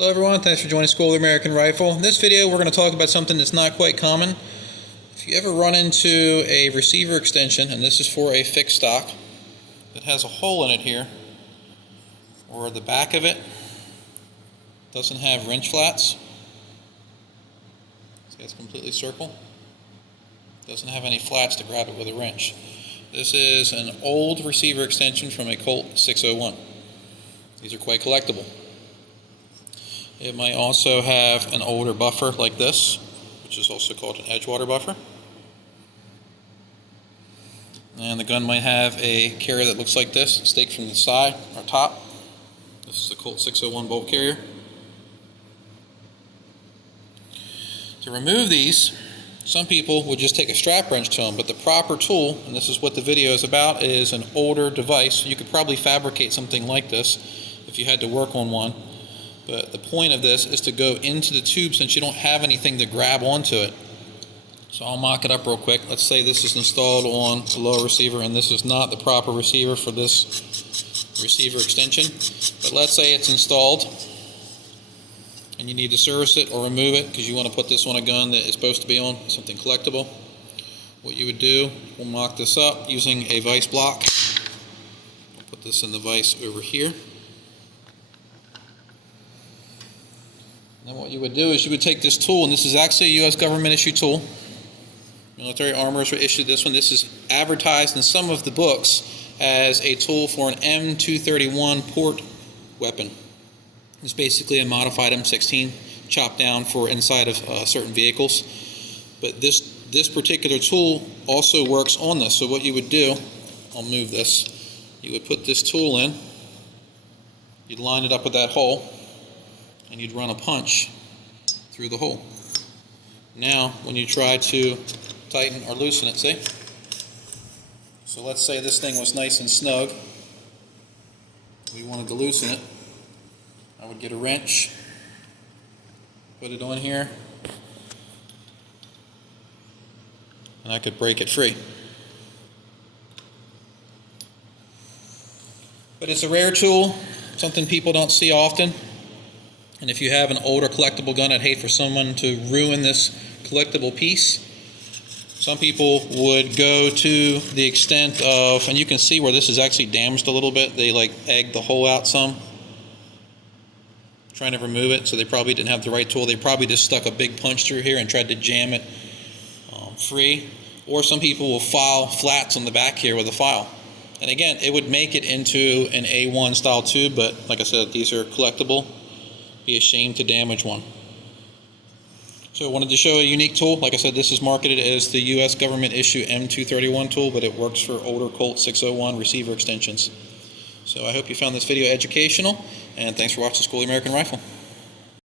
Hello everyone, thanks for joining School of the American Rifle. In this video we're going to talk about something that's not quite common. If you ever run into a receiver extension, and this is for a fixed stock, that has a hole in it here, or the back of it doesn't have wrench flats, see it's completely circle, doesn't have any flats to grab it with a wrench. This is an old receiver extension from a Colt 601. These are quite collectible. It might also have an older buffer like this, which is also called an Edgewater buffer. And the gun might have a carrier that looks like this, staked from the side or top. This is the Colt 601 bolt carrier. To remove these, some people would just take a strap wrench to them, but the proper tool, and this is what the video is about, is an older device. You could probably fabricate something like this if you had to work on one. But the point of this is to go into the tube since you don't have anything to grab onto it. So I'll mock it up real quick. Let's say this is installed on the lower receiver and this is not the proper receiver for this receiver extension. But let's say it's installed and you need to service it or remove it because you want to put this on a gun that is supposed to be on something collectible. What you would do, we'll mock this up using a vise block. I'll put this in the vise over here. And what you would do is you would take this tool, and this is actually a U.S. government issue tool. Military armorers were issued this one. This is advertised in some of the books as a tool for an M231 port weapon. It's basically a modified M16 chopped down for inside of certain vehicles. But this particular tool also works on this. So what you would do, I'll move this, you would put this tool in, you'd line it up with that hole, and you'd run a punch through the hole. Now, when you try to tighten or loosen it, see? So let's say this thing was nice and snug. We wanted to loosen it. I would get a wrench, put it on here, and I could break it free. But it's a rare tool, something people don't see often. And if you have an older collectible gun, I'd hate for someone to ruin this collectible piece. Some people would go to the extent of, and you can see where this is actually damaged a little bit, they like egged the hole out some, trying to remove it, so they probably didn't have the right tool. They probably just stuck a big punch through here and tried to jam it free. Or some people will file flats on the back here with a file. And again, it would make it into an A1 style tube, but like I said, these are collectible. Be ashamed to damage one. So I wanted to show a unique tool. Like I said, this is marketed as the U.S. government issue M231 tool, but it works for older Colt 601 receiver extensions. So I hope you found this video educational, and thanks for watching School of the American Rifle.